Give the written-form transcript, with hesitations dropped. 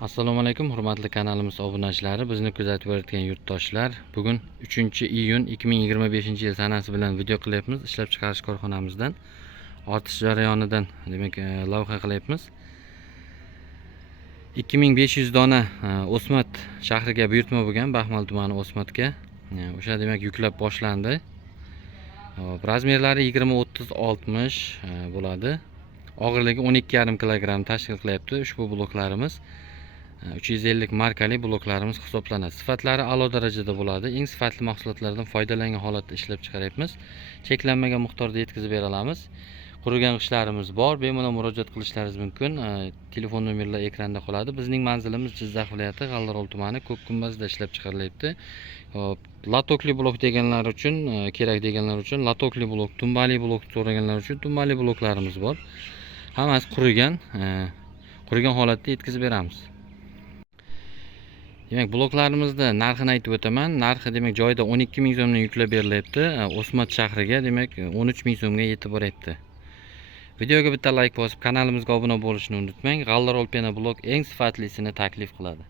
Assalomu alaykum, hurmatli kanalimiz obunachilari, bizni kuzatib o'tgan yurtdoshlar. Bugun 3-iyun 2025-yil sanasi bilan video qilyapmiz. Ishlab chiqarish korxonamizdan ortish jarayonidan, demak, lavha qilyapmiz. 2500 dona O'smat shahriga buyurtma bo'lgan, Baxmal tumani O'smatga. O'sha demak yuklab boshlandi. Razmerlari 20-30-60 bo'ladi. Og'irligi 12,5 kg tashkil qilyapti ushbu bloklarimiz. 350 markali bloklarimiz hisoblanadi. Sifatlari a'lo darajada bo'ladi. Eng sifatli mahsulotlardan foydalangan holatda ishlab chiqaryapmiz. Cheklanmagan miqdorda yetkazib bera olamiz. Qurigan g'ishlarimiz bor. Bemalol murojaat qilishlaringiz mumkin. Telefon nomerlari ekranda qoladi. Bizning manzilimiz Jizzax viloyati G'allarol tumani Ko'kkumbazda ishlab chiqarilyapti. Latokli blok deganlar uchun, kerak deganlar uchun latokli blok, tumbali blok so'raganlar uchun tumbali bloklarimiz bor. Hammasi qurigan holatda yetkazib beramiz. Demak, bloklarimizni narxini aytib o'taman. Narxi demak joyida 12 ming so'mdan yuklab berilyapti. O'smat shahriga demak 13 ming so'mga yetib boryapti. Videoga bitta like bosib, kanalimizga obuna bo'lishni unutmang. G'allarol pena blok eng sifatlisini taklif qiladi.